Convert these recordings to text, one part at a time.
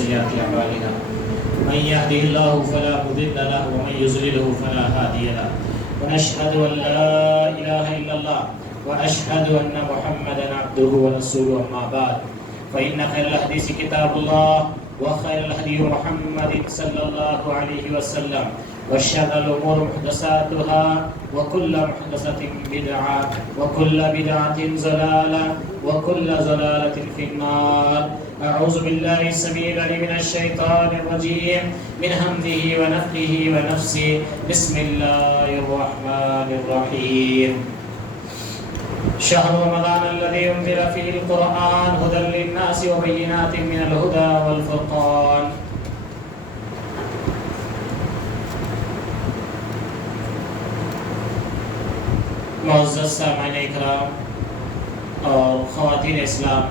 سيئات أعمالنا من يهده الله فلا مضل له ومن يضلل فلا هادي له ونشهد أن لا إله إلا الله ونشهد أن محمدا عبده ورسوله أما بعد فإن خير الحديث كتاب الله وخير الهدي محمد صلى الله عليه وسلم وشر الأمور محدثاتها وكل محدثة بدعة وكل بدعة ضلالة وكل ضلالة في النار. أعوذ بالله السميع العليم من الشيطان الرجيم من همزه ونفخه ونفسه. بسم الله الرحمن الرحيم. شهر رمضان الذي أنزل فيه القرآن هدى للناس وبينات من الهدى والفرقان. معزز سامعین اکرام اور خواتین اسلام،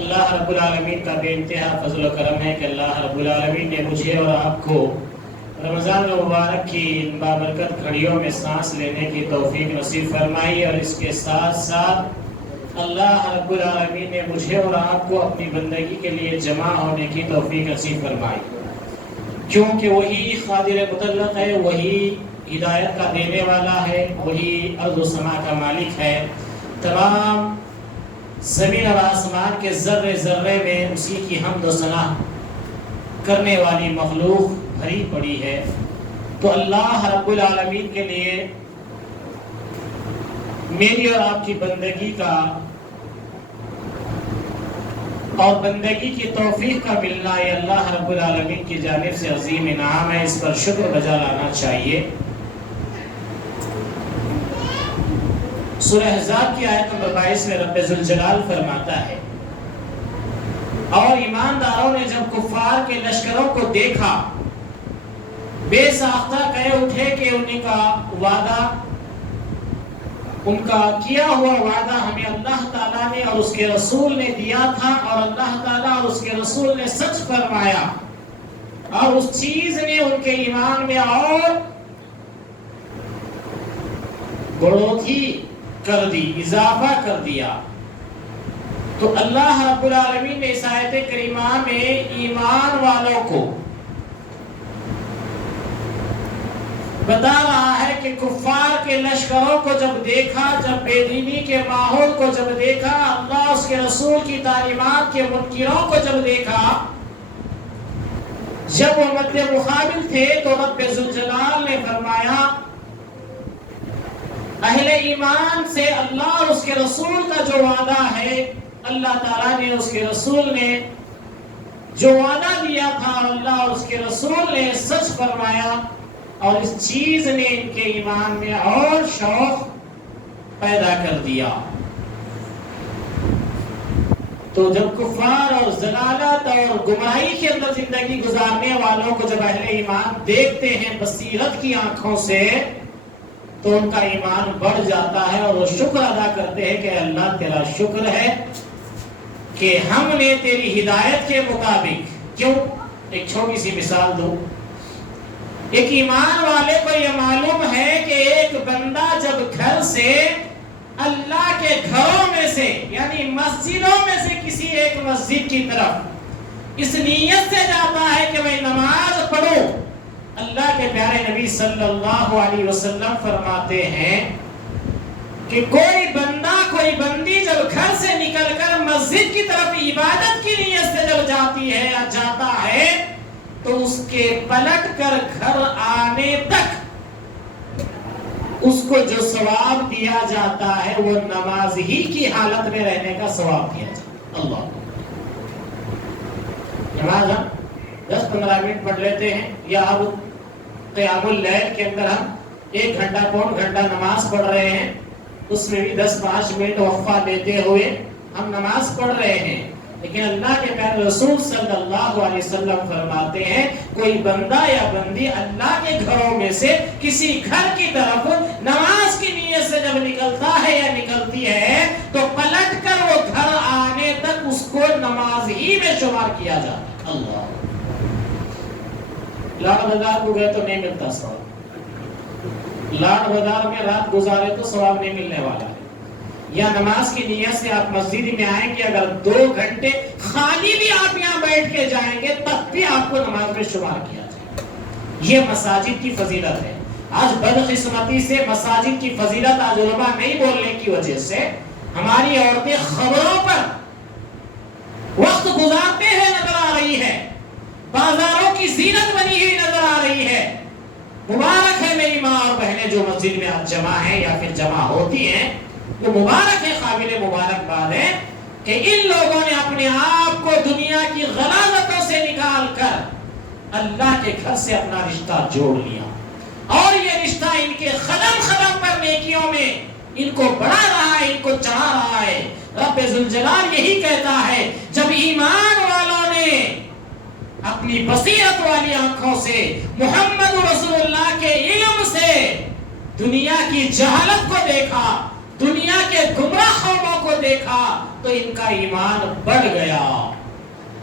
اللہ رب العالمین کا بے انتہا فضل و کرم ہے کہ اللہ رب العالمین نے مجھے اور آپ کو رمضان المبارک کی ان بابرکت گھڑیوں میں سانس لینے کی توفیق نصیب فرمائی، اور اس کے ساتھ ساتھ اللہ رب العالمین نے مجھے اور آپ کو اپنی بندگی کے لیے جمع ہونے کی توفیق نصیب فرمائی، کیونکہ وہی قادر مطلق ہے، وہی ہدایت کا دینے والا ہے، وہی ارض و سما کا مالک ہے. تمام زمین اور آسمان کے ذرے ذرے میں اسی کی حمد و ثنا کرنے والی مخلوق بھری پڑی ہے. تو اللہ رب العالمین کے لیے میری اور آپ کی بندگی کا اور بندگی کی توفیق کا ملنا یہ اللہ رب العالمین کی جانب سے عظیم انعام ہے. اس پر شکر بجا لانا چاہیے. سورہ احزاب کی آیت نمبر 22 میں رب ذوالجلال فرماتا ہے، اور ایمانداروں نے جب کفار کے لشکروں کو دیکھا بے ساختہ کہہ اٹھے کہ ان کا کیا ہوا وعدہ ہمیں اللہ تعالیٰ نے اور اس کے رسول نے دیا تھا، اور اللہ تعالیٰ اور اس کے رسول نے سچ فرمایا، اور اس چیز نے ان کے ایمان میں اور بڑھوتری کر دی، اضافہ کر دیا. تو اللہ رب العالمین نے اس آیت کریمہ میں ایمان والوں کو بتا رہا ہے کہ کفار کے لشکروں کو جب دیکھا، جب بے دینی کے ماحول کو جب دیکھا، اللہ اس کے رسول کی تعلیمات کے منکروں کو جب دیکھا، جب وہ مد مقابل تھے، تو رب ذوالجلال نے فرمایا اہل ایمان سے اللہ اور اس کے رسول کا جو وعدہ ہے، اللہ تعالیٰ نے اس کے رسول نے جو وعدہ دیا تھا، اور اللہ اور اس کے رسول نے سچ فرمایا، اور اس چیز نے ان کے ایمان میں اور شوق پیدا کر دیا. تو جب کفار اور ضلالت اور گمراہی کے اندر زندگی گزارنے والوں کو جب اہل ایمان دیکھتے ہیں بصیرت کی آنکھوں سے، تو ان کا ایمان بڑھ جاتا ہے، اور وہ شکر ادا کرتے ہیں کہ اللہ تیرا شکر ہے کہ ہم نے تیری ہدایت کے مطابق. کیوں؟ ایک چھوٹی سی مثال دوں. ایک ایمان والے کو یہ معلوم ہے کہ ایک بندہ جب گھر سے اللہ کے گھروں میں سے یعنی مسجدوں میں سے کسی ایک مسجد کی طرف اس نیت سے جاتا ہے کہ میں نماز پڑھوں، اللہ کے پیارے نبی صلی اللہ علیہ وسلم فرماتے ہیں کہ کوئی بندہ کوئی بندی جب گھر سے نکل کر مسجد کی طرف عبادت کی نیت سے جب جاتی ہے یا جاتا ہے، تو اس کے پلٹ کر گھر آنے تک اس کو جو ثواب دیا جاتا ہے وہ نماز ہی کی حالت میں رہنے کا ثواب دیا جاتا ہے. اللہ نماز ہم 10-15 منٹ پڑھ لیتے ہیں، یا اب قیام اللیل کے اندر ہم 1 گھنٹہ پون گھنٹہ نماز پڑھ رہے ہیں، اس میں بھی 10-5 منٹ وقفہ لیتے ہوئے ہم نماز پڑھ رہے ہیں. لیکن اللہ کے پیارے رسول صلی اللہ علیہ وسلم فرماتے ہیں کوئی بندہ یا بندی اللہ کے گھروں میں سے کسی گھر کی طرف نماز کی نیت سے جب نکلتا ہے یا نکلتی ہے، تو پلٹ کر وہ گھر آنے تک اس کو نماز ہی میں شمار کیا جاتا ہے. اللہ لاڑ بازار کو گئے تو نہیں ملتا ثواب، لاڑ بازار میں رات گزارے تو ثواب نہیں ملنے والا ہے. یا نماز کی نیت سے آپ مسجد میں آئیں کہ اگر 2 گھنٹے خالی بھی آپ یہاں بیٹھ کے جائیں گے تب بھی آپ کو نماز میں شمار کیا جائے گا. یہ مساجد کی فضیلت ہے. آج بدقسمتی سے مساجد کی فضیلت آج علماء نہیں بولنے کی وجہ سے ہماری عورتیں خبروں پر وقت گزارتے ہیں نظر آ رہی ہے, بازاروں کی زینت بنی ہوئی نظر آ رہی ہے. مبارک ہے میری ماں اور بہنیں جو مسجد میں آج جمع ہیں یا پھر جمع ہوتی ہیں, وہ مبارک ہے, قابل مبارکباد ہے کہ ان لوگوں نے اپنے آپ کو دنیا کی غلاظتوں سے نکال کر اللہ کے گھر سے اپنا رشتہ جوڑ لیا, اور یہ رشتہ ان کے قدم قدم پر نیکیوں میں ان کو بڑھا رہا ہے, ان کو چڑھا رہا ہے. رب ذوالجلال یہی کہتا ہے, جب ایمان والوں نے اپنی بصیرت والی آنکھوں سے محمد رسول اللہ کے علم سے دنیا کی جہالت کو دیکھا, دنیا کے گمراہ قوموں کو دیکھا, تو ان کا ایمان بڑھ گیا,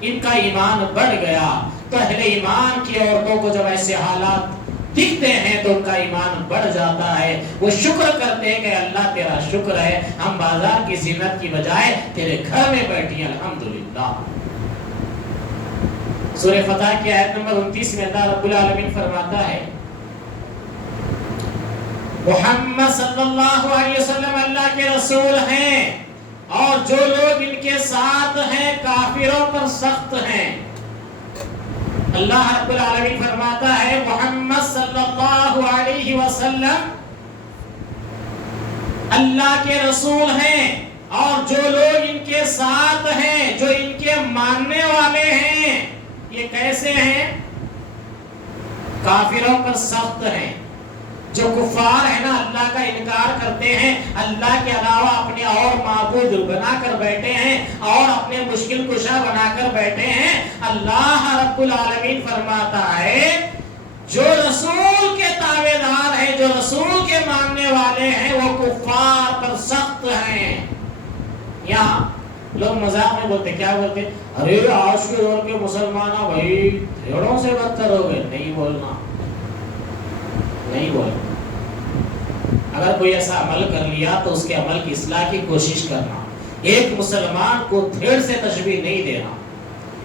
ان کا ایمان بڑھ گیا. تو اہل ایمان کی عورتوں کو جب ایسے حالات دکھتے ہیں تو ان کا ایمان بڑھ جاتا ہے. وہ شکر کرتے ہیں کہ اللہ تیرا شکر ہے, ہم بازار کی زینت کی بجائے تیرے گھر میں بیٹھی ہیں, الحمدللہ. سورہ فتح کی آیت نمبر 29 میں اللہ رب العالمین فرماتا ہے, محمد صلی اللہ علیہ وسلم اللہ کے رسول ہیں اور جو لوگ ان کے ساتھ ہیں کافروں پر سخت ہیں. اللہ رب العالمین فرماتا ہے محمد صلی اللہ علیہ وسلم اللہ کے رسول ہیں اور جو لوگ ان کے ساتھ ہیں, جو ان کے ماننے والے ہیں, یہ کیسے ہیں؟ کافروں پر سخت ہیں. جو کفار ہیں نا, اللہ کا انکار کرتے ہیں, اللہ کے علاوہ اپنے اور معبود بنا کر بیٹھے ہیں اور اپنے مشکل کشا بنا کر بیٹھے ہیں. اللہ رب العالمین فرماتا ہے جو رسول کے تابعدار ہیں, جو رسول کے ماننے والے ہیں, وہ کفار پر سخت ہیں. یہاں لوگ مذاق میں بولتے, کیا بولتے, ارے آج کے دور کے مسلمان بھائی بھیڑوں سے بدتر ہو گئے. نہیں بولنا, نہیں بولنا. اگر کوئی ایسا عمل کر لیا تو اس کے عمل کی اصلاح کی کوشش کرنا. ایک مسلمان کو بھیڑ سے تشبیہ نہیں دینا,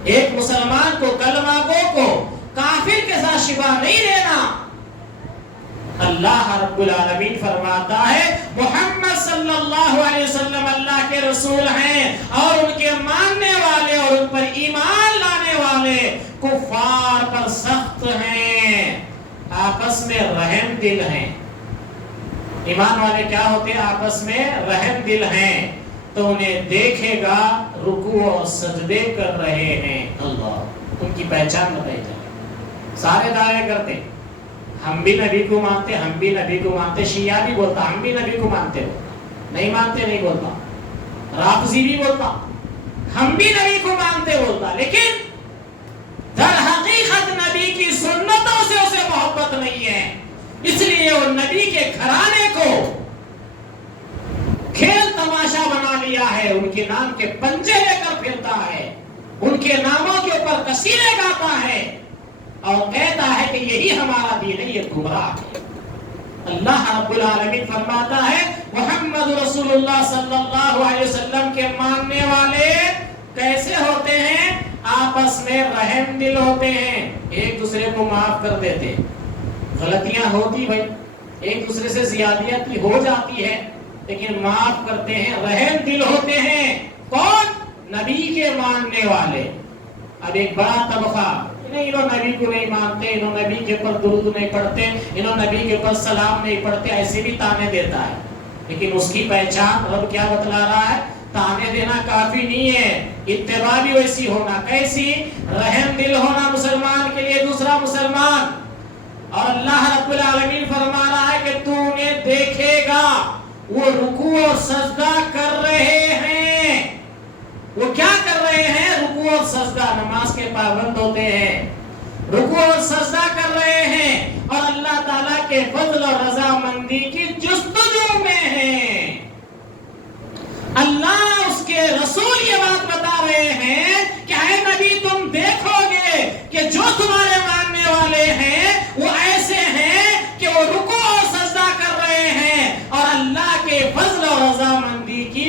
ایک مسلمان کو کلمہ گو کو کافر کے ساتھ شبہ نہیں دینا. اللہ رب العالمین فرماتا ہے محمد صلی اللہ علیہ وسلم اللہ کے رسول ہیں اور ان کے ماننے والے اور ان پر ایمان لانے والے کفار پر سخت ہیں, آپس میں رحم دل ہیں. ایمان والے کیا ہوتے ہیں؟ آپس میں رحم دل ہیں. تو انہیں دیکھے گا رکوع اور سجدے کر رہے ہیں. اللہ ان کی پہچان بتائی جائے. سارے دعوے کرتے ہم بھی نبی کو مانتے, ہم بھی نبی کو مانتے. شیعہ بھی بولتا ہم بھی نبی کو مانتے ہو, نہیں مانتے نہیں بولتا. رافضی بھی بولتا ہم بھی نبی کو مانتے بولتا, لیکن در حقیقت نبی کی سنتوں سے اسے محبت نہیں ہے. اس لیے وہ نبی کے گھرانے کو کھیل تماشا بنا لیا ہے, ان کے نام کے پنجے لے کر پھرتا ہے, ان کے ناموں کے اوپر قصیدے گاتا ہے اور کہتا ہے کہ یہی ہمارا دین ہے. یہ گمراہ ہے. اللہ رب العالمین فرماتا ہے محمد رسول اللہ صلی اللہ علیہ وسلم کے ماننے والے کیسے ہوتے ہیں؟ آپس میں رحم دل ہوتے ہیں, ایک دوسرے کو معاف کر دیتے. غلطیاں ہوتی بھائی, ایک دوسرے سے زیادتیاں کی ہو جاتی ہے, لیکن معاف کرتے ہیں, رحم دل ہوتے ہیں. کون؟ نبی کے ماننے والے. اب ایک بڑا طبقہ انہوں نبی کو نہیں مانتے, انہوں نبی کے پر درود نہیں پڑھتے, انہوں نبی کے پر سلام نہیں پڑھتے, ایسے بھی تانے دیتا ہے. لیکن اس کی پہچان رب کیا بتلا رہا ہے؟ تانے دینا کافی نہیں ہے, اتباع بھی ویسی ہونا. کیسی؟ رحم دل ہونا مسلمان کے لیے دوسرا مسلمان. اور اللہ رب العالمین فرما رہا ہے کہ تو انہیں دیکھے گا وہ رکوع اور سجدہ کر رہے ہیں. وہ کیا کر رہے ہیں؟ رکوع اور سجدہ. نماز کے پابند ہوتے ہیں, رکوع اور سجدہ کر رہے ہیں اور اللہ تعالیٰ کے فضل اور رضامندی کی جستجو میں ہیں. اللہ اس کے رسول یہ بات بتا رہے ہیں کہ اے نبی تم دیکھو گے کہ جو تمہارے ماننے والے ہیں وہ ایسے ہیں کہ وہ رکوع اور سجدہ کر رہے ہیں اور اللہ کے فضل اور رضامندی کی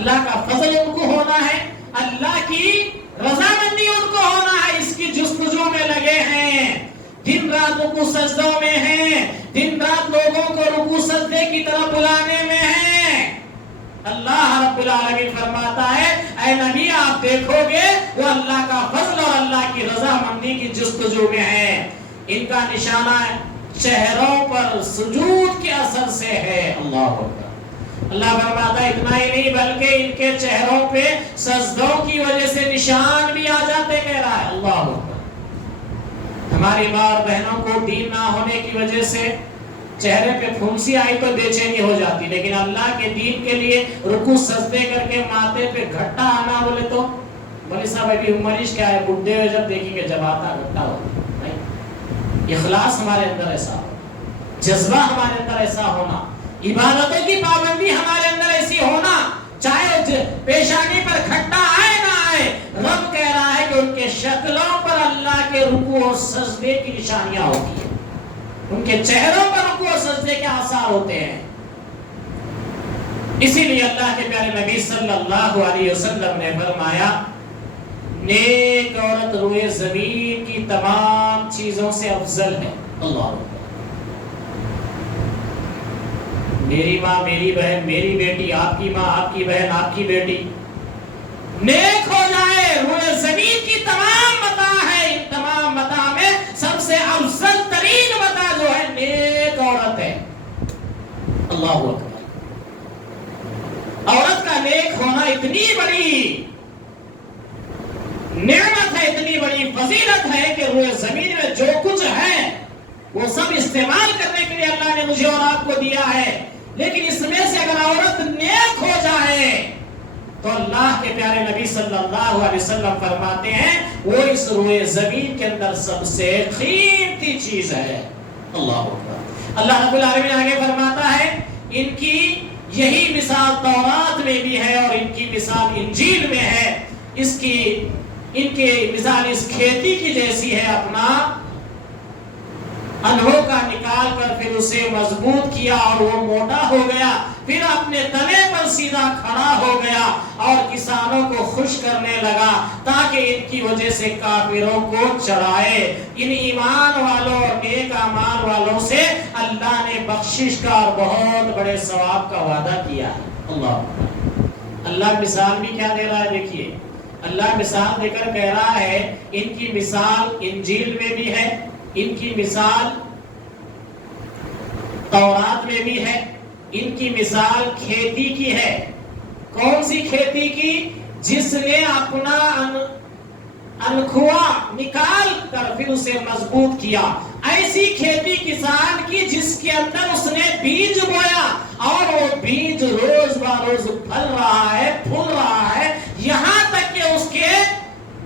اللہ کا فضل ان کو ہونا ہے، اللہ کی رضامندی ان کو ہونا ہے، اس کی جستجو میں لگے ہیں، دن رات رکوع سجدوں میں ہیں، دن رات لوگوں کو رکوع سجدے کی طرف بلانے میں ہیں۔ اللہ رب العالمین فرماتا ہے اے نبی آپ دیکھو گے وہ اللہ کا فضل اور اللہ کی رضامندی کی جستجو میں ہے۔ ان کا نشانہ چہروں پر سجود کے اثر سے ہے۔ اللہ اکبر۔ اللہ فرماتا ہے اتنا ہی نہیں بلکہ ان کے چہروں پہ سجدوں کی وجہ سے نشان بھی آ جاتے کہہ رہا ہے۔ اللہ اکبر۔ ہماری ماں اور بہنوں کو دین نہ ہونے کی وجہ سے چہرے پہ پھنسی آئی تو بے چینی ہو جاتی، لیکن اللہ کے دین کے لیے رکوع سجدے کر کے ماتھے پہ گھٹا آنا بولے تو بولے صاحب ابھی عمرش کیا ہے، بڈھے ہوئے جب دیکھیں گے جب آتا گھٹا ہو نہیں۔ اخلاص ہمارے اندر ایسا ہو، جذبہ ہمارے اندر ایسا ہونا، عبادتوں کی پابندی ہمارے اندر ایسی ہونا، چاہے پیشانی پر کھٹا آئے نہ آئے، رب کہہ رہا ہے کہ ان کے شکلوں پر اللہ کے رکوع اور سجدے کی نشانیاں ہوتی ہیں، ان کے چہروں پر رکوع اور سجدے کے آثار ہوتے ہیں۔ اسی لیے اللہ کے پیارے نبی صلی اللہ علیہ وسلم نے فرمایا نیک عورت روئے زمین کی تمام چیزوں سے افضل ہے۔ اللہ اکبر۔ میری ماں، میری بہن، میری بیٹی، آپ کی ماں، آپ کی بہن، آپ کی بیٹی نیک ہو جائے، روئے زمین کی تمام متاع ہے، ان تمام متاع میں سب سے افضل ترین متاع جو ہے نیک عورت ہے۔ اللہ اکبر۔ عورت کا نیک ہونا اتنی بڑی نعمت ہے، اتنی بڑی فضیلت ہے کہ روئے زمین میں جو کچھ ہے وہ سب استعمال کرنے کے لیے اللہ نے مجھے اور آپ کو دیا ہے، لیکن اس میں سے اگر عورت نیک ہو جائے تو اللہ کے پیارے نبی صلی اللہ علیہ وسلم فرماتے ہیں وہ اس روئے زمین کے اندر سب سے قیمتی چیز ہے۔ اللہ اکبر۔ اللہ رب العالمین آگے فرماتا ہے ان کی یہی مثال تورات میں بھی ہے اور ان کی مثال انجیل میں ہے، ان کی مثال اس کھیتی کی جیسی ہے، اپنا انہوں کا نکال کر پھر اسے مضبوط کیا اور وہ موٹا ہو گیا، پھر اپنے تنے پر سیدھا کھڑا ہو گیا اور کسانوں کو خوش کرنے لگا تاکہ ان کی وجہ سے کافروں کو چڑھائے۔ ان ایمان والوں اور نیک اعمال والوں سے اللہ نے بخشش کا اور بہت بڑے ثواب کا وعدہ کیا ہے۔ اللہ مثال بھی کیا دے رہا ہے، دیکھیے اللہ مثال دے کر کہہ رہا ہے ان کی مثال انجیل میں بھی ہے، ان کی مثال تورات میں بھی ہے، ان کی مثال کھیتی کی ہے۔ کون سی کھیتی کی؟ جس نے اپنا انکھوا نکال کر پھر اسے مضبوط کیا، ایسی کھیتی کسان کی جس کے اندر اس نے بیج بویا اور وہ بیج روز بروز پھل رہا ہے، پھول رہا ہے، یہاں تک کہ اس کے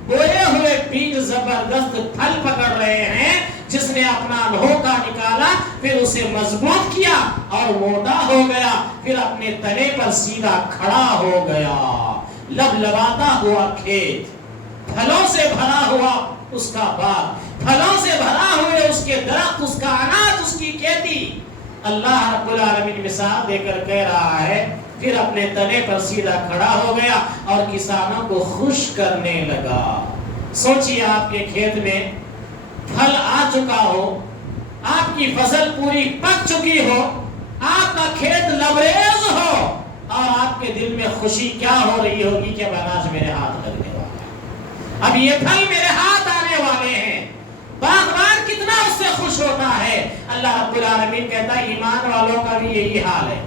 بوئے ہوئے بیج زبردست پھل پکڑ رہے ہیں۔ جس نے اپنا انہوکا نکالا پھر اسے مضبوط کیا اور موٹا ہو گیا، پھر اپنے تنے پر سیدھا کھڑا ہو گیا، لبلباتا ہوا کھیت، پھلوں سے بھرا ہوا اس کا باغ، پھلوں سے بھرا ہوئے اس کے درخت، اس کا اناج، اس کی کھیتی۔ اللہ رب العالمین مثال دے کر کہہ رہا ہے پھر اپنے تنے پر سیدھا کھڑا ہو گیا اور کسانوں کو خوش کرنے لگا۔ سوچئے آپ کے کھیت میں پھل آ چکا ہو، آپ کی فصل پوری پک چکی ہو، آپ کا کھیت لبریز ہو اور آپ کے دل میں خوشی کیا ہو رہی ہوگی کہ اب اناج میرے ہاتھ لگنے والا ہے، اب یہ پھل میرے ہاتھ آنے والے ہیں۔ باغبان کتنا اس سے خوش ہوتا ہے۔ اللہ رب العالمین کہتا ہے ایمان والوں کا بھی یہی حال ہے،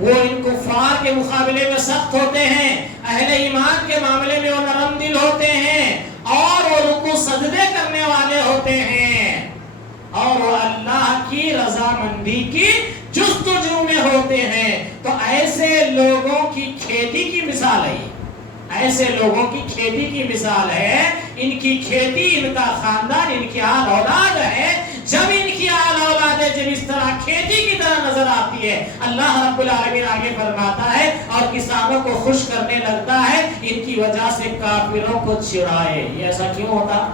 وہ ان کفار کے مقابلے میں سخت ہوتے ہیں، اہل ایمان کے معاملے میں وہ نرم دل ہوتے ہیں اور وہ رکوع سجدے کرنے والے ہوتے ہیں اور وہ اللہ کی رضامندی کی جستجو میں ہوتے ہیں۔ تو ایسے لوگوں کی کھیتی کی مثال ہے، ایسے لوگوں کی کھیتی کی مثال ہے، ان کی کھیتی، ان کا خاندان، ان کی آل اولاد ہے۔ جب ان کی آل اولادیں جب اس طرح کھیتی کی طرح نظر آتی ہے، اللہ رب العالمین آگے فرماتا ہے اور کسانوں کو خوش کرنے لگتا ہے، ان کی وجہ سے کافروں کو چڑھائے۔ یہ ایسا کیوں ہوتا؟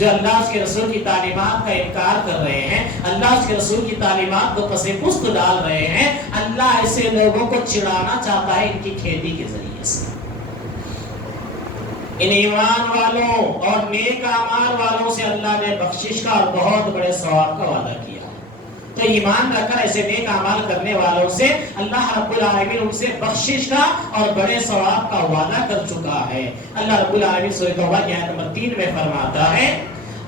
جو اللہ اس کے رسول کی تعلیمات کا انکار کر رہے ہیں، اللہ اس کے رسول کی تعلیمات کو پس پشت ڈال رہے ہیں، اللہ ایسے لوگوں کو چڑھانا چاہتا ہے ان کی کھیتی کے ذریعے سے۔ ان ایمان والوں اور نیک اعمال والوں سے اللہ نے بخشش کا اور بہت بڑے ثواب کا وعدہ کیا۔ تو ایمان رکھ کر ایسے نیک اعمال کرنے والوں سے اللہ رب العالمین ان سے بخشش کا اور بڑے ثواب کا وعدہ کر چکا ہے۔ اللہ رب العالمین سورۃ توبہ کی آیت نمبر 3 میں فرماتا ہے،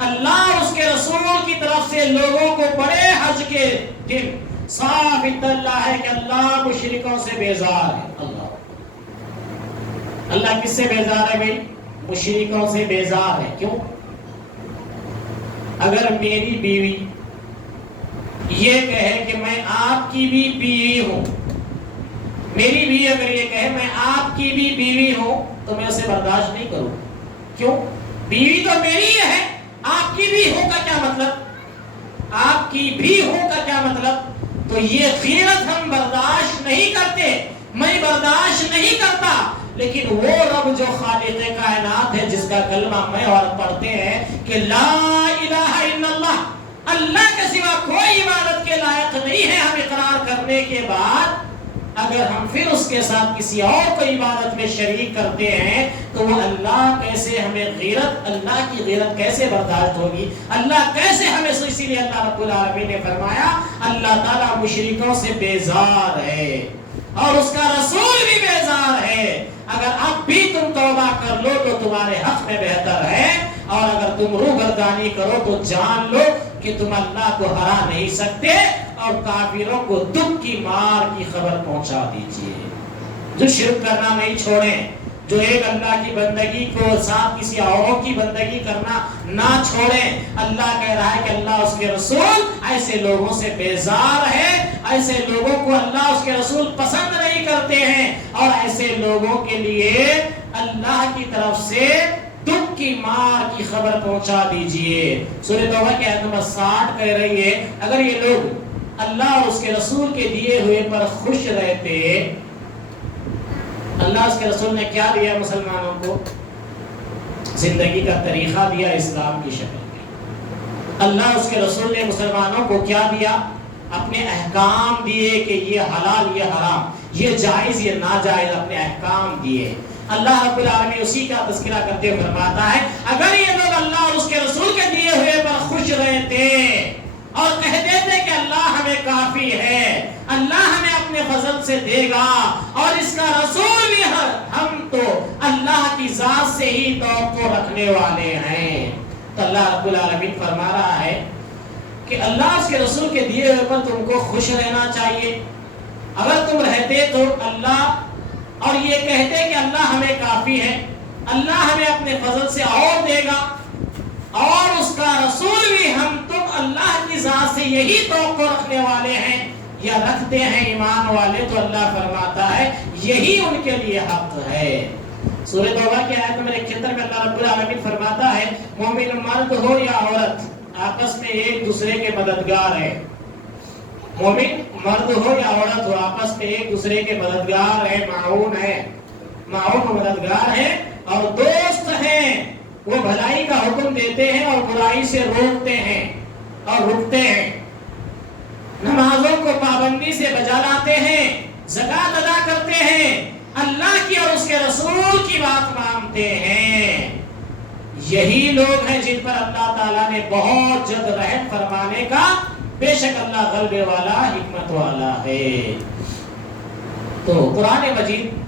اللہ اس کے رسول کی طرف سے لوگوں کو بڑے حج کے دن صاف اطلاع ہے کہ اللہ مشرکوں سے بیزار ہے۔ اللہ کس سے بیزار ہے بھائی؟ مشرکوں سے بیزار ہے۔ کیوں؟ اگر میری بیوی یہ کہے کہ میں آپ کی بھی بیوی ہوں، میری بیوی اگر یہ کہے میں آپ کی بھی بیوی ہوں، تو میں اسے برداشت نہیں کروں۔ کیوں؟ بیوی تو میری ہے، آپ کی بھی ہوں کا کیا مطلب؟ آپ کی بھی ہوں کا کیا مطلب؟ تو یہ غیرت ہم برداشت نہیں کرتے، میں برداشت نہیں کرتا، لیکن وہ رب جو خالق کائنات ہے، جس کا کلمہ میں اور پڑھتے ہیں کہ لا الہ الا اللہ، اللہ کے سوا کوئی عبادت کے لائق نہیں ہے، ہم اقرار کرنے کے بعد اگر ہم پھر اس کے ساتھ کسی اور کو عبادت میں شریک کرتے ہیں تو وہ اللہ کیسے ہمیں غیرت، اللہ کی غیرت کیسے برداشت ہوگی؟ اللہ کیسے ہمیں؟ اسی لیے اللہ رب العالمین نے فرمایا اللہ تعالیٰ مشرکوں سے بیزار ہے اور اس کا رسول بھی بیزار ہے۔ اگر اب بھی تم توبہ کر لو تو تمہارے حق میں بہتر ہے، اور اگر تم روگردانی کرو تو جان لو کہ تم اللہ کو ہرا نہیں سکتے، اور کافروں کو دکھ کی مار کی خبر پہنچا دیجئے۔ جو شرک کرنا نہیں چھوڑیں، جو ایک اللہ کی بندگی کو ساتھ کسی اوروں کی بندگی کرنا نہ چھوڑیں۔ اللہ کہہ رہا ہے کہ اللہ اس کے رسول ایسے لوگوں سے بیزار ہے، ایسے لوگوں کو اللہ اس کے رسول پسند نہیں کرتے ہیں، اور ایسے لوگوں کے لیے اللہ کی طرف سے دکھ کی مار کی خبر پہنچا دیجئے۔ سورۃ توبہ کی آیت نمبر 60 کہہ رہی ہے اگر یہ لوگ اللہ اور اس کے رسول کے دیے ہوئے پر خوش رہتے، اللہ اس کے رسول نے کیا دیا مسلمانوں کو؟ زندگی کا طریقہ دیا اسلام کی شکل میں۔ اللہ اس کے رسول نے مسلمانوں کو کیا دیا؟ اپنے احکام دیے کہ یہ حلال یہ حرام، یہ جائز یہ ناجائز، اپنے احکام دیے۔ اللہ رب العالمین اسی کا تذکرہ کرتے ہوئے فرماتا ہے اگر یہ لوگ اللہ اور اس کے رسول کے دیے ہوئے پر خوش رہتے اور کہتے تھے کہ اللہ ہمیں کافی ہے، اللہ ہمیں اپنے فضل سے دے گا، اور اس کا رسول بھی ہم تو اللہ کی ذات سے ہی توقع رکھنے والے ہیں، تو اللہ رب العالمین فرما رہا ہے کہ اللہ اس کے رسول کے دیے ہوئے پر تم کو خوش رہنا چاہیے۔ اگر تم رہتے تو اللہ اور یہ کہتے کہ اللہ ہمیں کافی ہے، اللہ ہمیں اپنے فضل سے اور دے گا، اور اس کا رسول بھی ہم تم اللہ کی ذات سے یہی توقع رکھنے والے ہیں یا رکھتے ہیں ایمان والے، تو اللہ فرماتا ہے یہی ان کے لیے حق ہے۔ سورۃ توبہ کی آیت نمبر 71 میں اللہ رب العالمین فرماتا ہے مومن مرد ہو یا عورت آپس میں ایک دوسرے کے مددگار ہیں۔ مومن مرد ہو یا عورت ہو آپس میں ایک دوسرے کے مددگار ہیں، معاون ہیں، معاون مددگار ہیں اور دوست ہیں۔ وہ بھلائی کا حکم دیتے ہیں اور برائی سے روکتے ہیں اور رکتے ہیں، نمازوں کو پابندی سے بجا لاتے ہیں، زکوٰۃ ادا کرتے ہیں، اللہ کی اور اس کے رسول کی بات مانتے ہیں۔ یہی لوگ ہیں جن پر اللہ تعالیٰ نے بہت جلد رحم فرمانے کا، بے شک اللہ غلبے والا حکمت والا ہے۔ تو قرآن مجید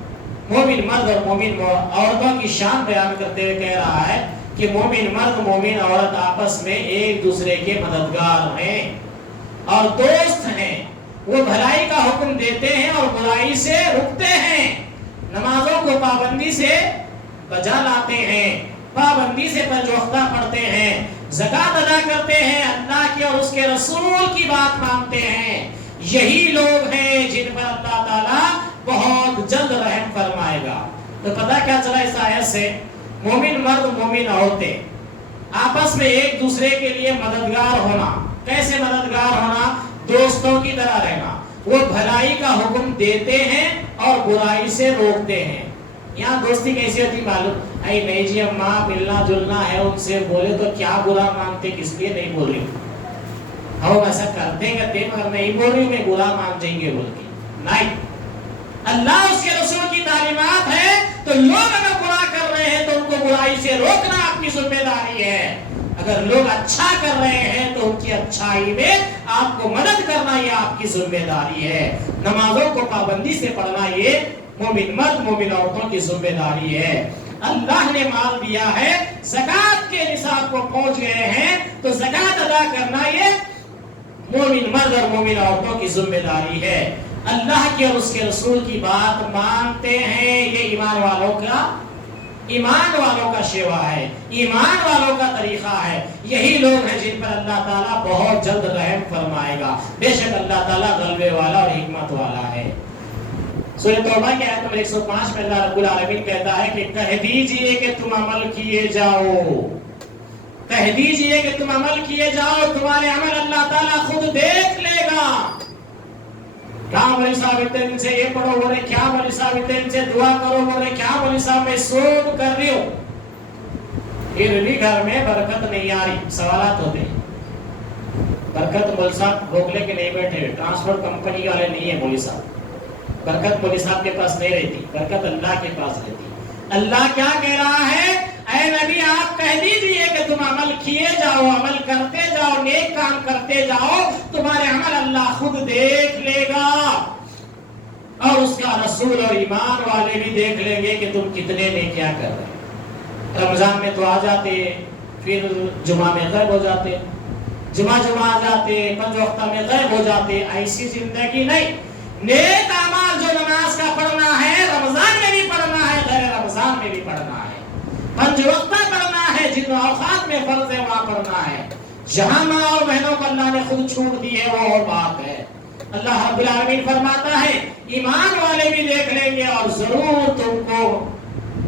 مومن مرد اور مومن عورتوں کی شان بیان کرتے ہوئے کہہ رہا ہے کہ مومن مرد مومن عورت آپس میں ایک دوسرے کے مددگار ہیں اور دوست ہیں، وہ بھلائی کا حکم دیتے ہیں اور برائی سے رکتے ہیں، نمازوں کو پابندی سے بجا لاتے ہیں، پابندی سے پنجوختہ پڑھتے ہیں، زکوٰۃ ادا کرتے ہیں، اللہ کی اور اس کے رسول کی بات مانتے ہیں۔ یہی لوگ ہیں جن پر اللہ تعالیٰ بہت جلد رحم فرمائے گا۔ تو پتہ کیا چلا اس آیت سے؟ مومن مرد مومن عورتیں آپس میں ایک دوسرے کے لیے مددگار ہونا۔ کیسے مددگار ہونا؟ دوستوں کی طرح رہنا۔ وہ بھلائی کا حکم دیتے ہیں اور برائی سے روکتے ہیں۔ یہاں دوستی کیسی ہوتی معلوم؟ اے نہیں جی اماں ملنا جلنا ہے ان سے، بولے تو کیا برا مانتے، کس لیے نہیں بول رہی ہم ایسا کرتے کرتے، مگر نہیں بول رہی میں برا مان جائیں گے بول کے، نہیں، اللہ اس کے رسول کی تعلیمات ہے، تو لوگ اگر برا کر رہے ہیں تو ان کو برائی سے روکنا آپ کی ذمہ داری ہے، اگر لوگ اچھا کر رہے ہیں تو ان کی اچھائی میں آپ کو مدد کرنا یہ آپ کی ذمہ داری ہے، نمازوں کو پابندی سے پڑھنا یہ مومن مرد مومن عورتوں کی ذمہ داری ہے۔ اللہ نے مال دیا ہے، زکوٰۃ کے نصاب کو پہنچ گئے ہیں تو زکوٰۃ ادا کرنا یہ مومن مرد اور مومن عورتوں کی ذمہ داری ہے۔ اللہ کے اور اس کے رسول کی بات مانتے ہیں، یہ ایمان والوں کا شیوا ہے، ایمان والوں کا طریقہ ہے، یہی لوگ ہیں جن پر اللہ تعالیٰ بہت جلد رحم فرمائے گا، بے شک اللہ تعالیٰ غلبے والا اور حکمت والا ہے۔ سورہ توبہ کی آیت نمبر 105 میں اللہ رب العالمین کہتا ہے کہ کہہ دیجئے کہ تم عمل کیے جاؤ، کہہ دیجئے کہ تم عمل کیے جاؤ، تمہارے عمل اللہ تعالیٰ خود دیکھ لے گا۔ کیا مولوی صاحب اتنے دن سے یہ پڑھو بول رہے، کیا مولوی صاحب اتنے دن سے دعا کرو بول رہے، کیا مولوی صاحب میں سود کر رہی ہوں، پھر گھر میں برکت نہیں آ رہی، سوالات ہوتے ہیں۔ برکت مولوی صاحب بھوکلے کے نہیں بیٹھے، ٹرانسپورٹ کمپنی والے نہیں ہیں مولوی صاحب، برکت مولوی صاحب کے پاس نہیں رہتی، برکت اللہ کے پاس رہتی۔ اللہ کیا کہہ رہا ہے، اے نبی آپ کہہ دیجئے کہ تم عمل کیے جاؤ، عمل کرتے جاؤ، نیک کام کرتے جاؤ، تمہارے عمل اللہ خود دیکھ لے گا، اور اس کا رسول اور ایمان والے بھی دیکھ لیں گے کہ تم کتنے نے کیا کر رہے۔ رمضان میں تو آ جاتے، پھر جمعہ میں غائب ہو جاتے، جمعہ آ جاتے، پنج وقتہ میں غائب ہو جاتے، ایسی زندگی نہیں۔ نیک اعمال جو نماز کا پڑھنا ہے، رمضان میں بھی پڑھنا ہے، غیر رمضان میں بھی پڑھنا ہے، پنج وقتہ پڑھنا ہے، جن اوقات میں فرض ہے وہاں پڑھنا ہے۔ جہاں ماں اور بہنوں کو اللہ نے خود چھوٹ دی ہے وہ اور بات ہے۔ اللہ رب العالمین فرماتا ہے ایمان والے بھی دیکھ لیں گے، اور ضرور تم کو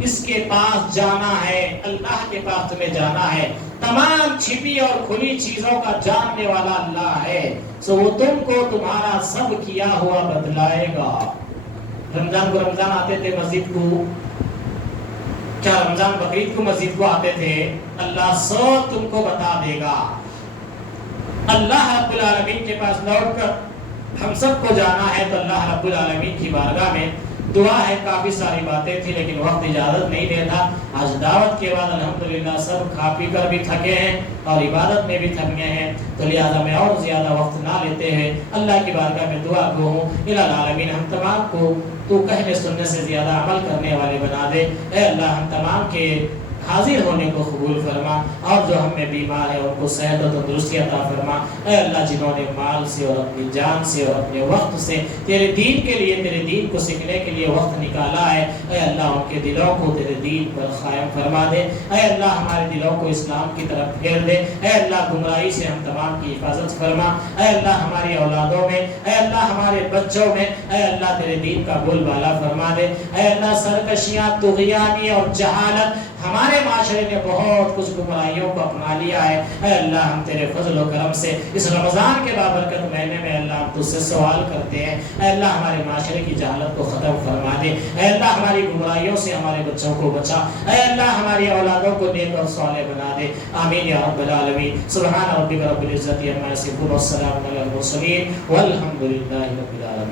اس کے پاس جانا ہے، اللہ کے پاس تمہیں جانا ہے، تمام چھپی اور کھلی چیزوں کا جاننے والا اللہ ہے، سو وہ تم کو تمہارا سب کیا ہوا بدلائے گا۔ رمضان کو رمضان آتے تھے مسجد کو، کیا رمضان بقرعید کو مسجد کو آتے تھے، اللہ سب تم کو بتا دے گا۔ اللہ رب العالمین کے پاس لوٹ کر ہم سب کو جانا ہے، تو اللہ رب العالمین کی بارگاہ میں دعا ہے، کافی ساری باتیں تھی لیکن وقت اجازت نہیں دیتا۔ آج دعوت کے بعد الحمدللہ سب کھا پی کر بھی تھکے ہیں اور عبادت میں بھی تھک گئے ہیں، تو لہذا میں اور زیادہ وقت نہ لیتے ہیں، اللہ کی بارگاہ میں دعا کو ہوں الہ العالمین ہم تمام کو تو کہنے سننے سے زیادہ عمل کرنے والے بنا دے۔ اے اللہ ہم تمام کے حاضر ہونے کو قبول فرما، اور جو ہم میں بیمار ہیں ان کو صحت و تندرستی عطا فرما۔ اے اللہ جنہوں نے مال سے اور اپنی جان سے اور اپنے وقت سے تیرے دین کے لیے، تیرے دین کو سیکھنے کے لیے وقت نکالا ہے، اے اللہ ان کے دلوں کو تیرے دین پر قائم فرما دے۔ اے اللہ ہمارے دلوں کو اسلام کی طرف پھیر دے۔ اے اللہ گمراہی سے ہم تمام کی حفاظت فرما۔ اے اللہ ہماری اولادوں میں، اے اللہ ہمارے بچوں میں، اے اللہ تیرے دین کا بول بالا فرما دے۔ اے اللہ سرکشیاں، طغیانی اور جہالت ہمارے معاشرے نے بہت کچھ گمراہیوں کو اپنا لیا ہے، اے اللہ ہم تیرے فضل و کرم سے اس رمضان کے بابرکت مہینے میں اللہ ہم تجھ سے سوال کرتے ہیں، اے اللہ ہمارے معاشرے کی جہالت کو ختم فرما دے، اے اللہ ہماری گمراہیوں سے ہمارے بچوں کو بچا، اے اللہ ہماری اولادوں کو نیک اور صالح بنا دے، آمین یا رب العالمین۔ سبحان ربک رب العزت عما یصفون والسلام علی المرسلین والحمد للہ رب العالمین۔